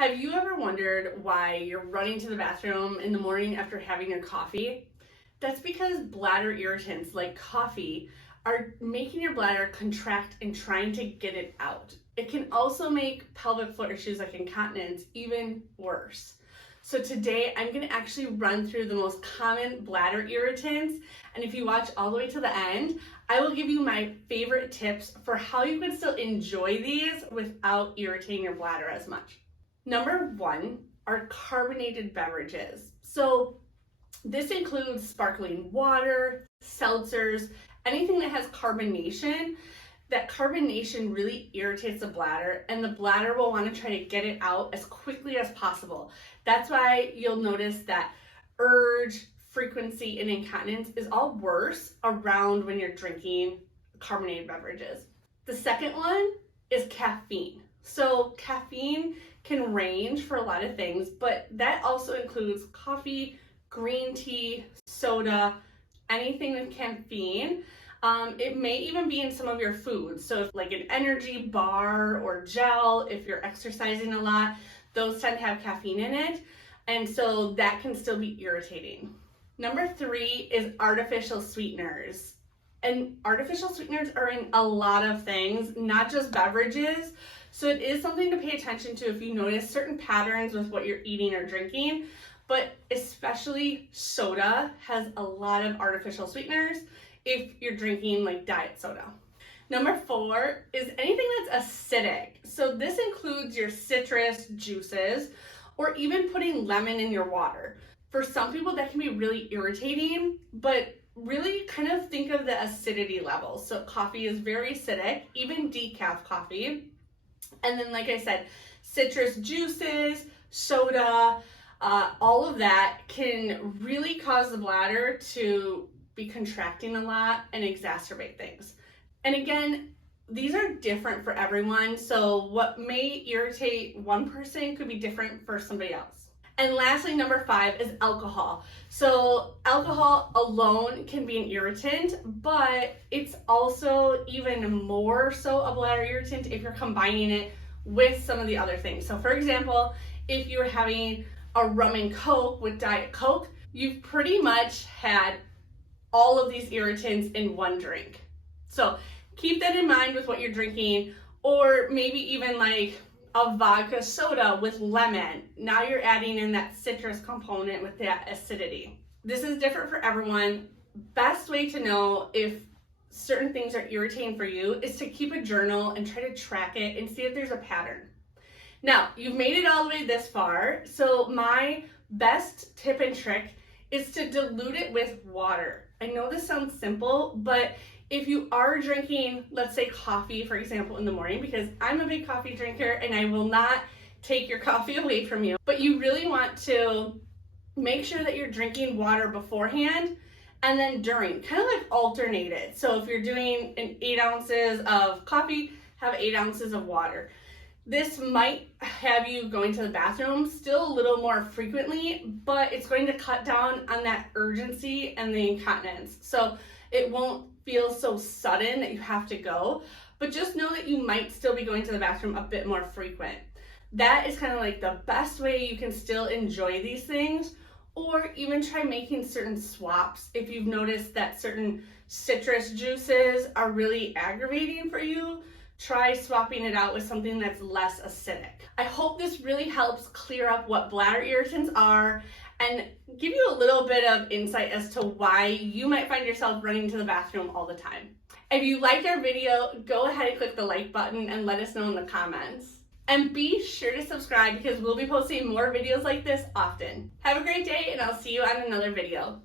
Have you ever wondered why you're running to the bathroom in the morning after having your coffee? That's because bladder irritants like coffee are making your bladder contract and trying to get it out. It can also make pelvic floor issues like incontinence even worse. So today I'm going to actually run through the most common bladder irritants, and if you watch all the way to the end, I will give you my favorite tips for how you can still enjoy these without irritating your bladder as much. Number one are carbonated beverages. So this includes sparkling water, seltzers, anything that has carbonation. That carbonation really irritates the bladder, and the bladder will want to try to get it out as quickly as possible. That's why you'll notice that urge, frequency, and incontinence is all worse around when you're drinking carbonated beverages. The second one is caffeine. So caffeine can range for a lot of things, but that also includes coffee, green tea, soda, anything with caffeine. It may even be in some of your foods. So if like an energy bar or gel, if you're exercising a lot, those tend to have caffeine in it. And so that can still be irritating. Number three is artificial sweeteners. And artificial sweeteners are in a lot of things, not just beverages. So it is something to pay attention to if you notice certain patterns with what you're eating or drinking, but especially soda has a lot of artificial sweeteners if you're drinking like diet soda. Number four is anything that's acidic. So this includes your citrus juices or even putting lemon in your water. For some people that can be really irritating, but really kind of think of the acidity levels. So coffee is very acidic, even decaf coffee. And then, like I said, citrus juices, soda, all of that can really cause the bladder to be contracting a lot and exacerbate things. And again, these are different for everyone. So what may irritate one person could be different for somebody else. And lastly, number five is alcohol. So alcohol alone can be an irritant, but it's also even more so a bladder irritant if you're combining it with some of the other things. So for example, if you're having a rum and coke with Diet Coke, you've pretty much had all of these irritants in one drink. So keep that in mind with what you're drinking, or maybe even like a vodka soda with lemon. Now you're adding in that citrus component with that acidity. This is different for everyone. Best way to know if certain things are irritating for you is to keep a journal and try to track it and see if there's a pattern. Now, you've made it all the way this far, so my best tip and trick is to dilute it with water. I know this sounds simple, but if you are drinking, let's say coffee, for example, in the morning, because I'm a big coffee drinker and I will not take your coffee away from you, but you really want to make sure that you're drinking water beforehand and then during, kind of like alternate it. So if you're doing 8 ounces of coffee, have 8 ounces of water. This might have you going to the bathroom still a little more frequently, but it's going to cut down on that urgency and the incontinence. So it won't feel so sudden that you have to go, but just know that you might still be going to the bathroom a bit more frequent. That is kind of like the best way you can still enjoy these things, or even try making certain swaps. If you've noticed that certain citrus juices are really aggravating for you, try swapping it out with something that's less acidic. I hope this really helps clear up what bladder irritants are and give you a little bit of insight as to why you might find yourself running to the bathroom all the time. If you liked our video, go ahead and click the like button and let us know in the comments. And be sure to subscribe because we'll be posting more videos like this often. Have a great day, and I'll see you on another video.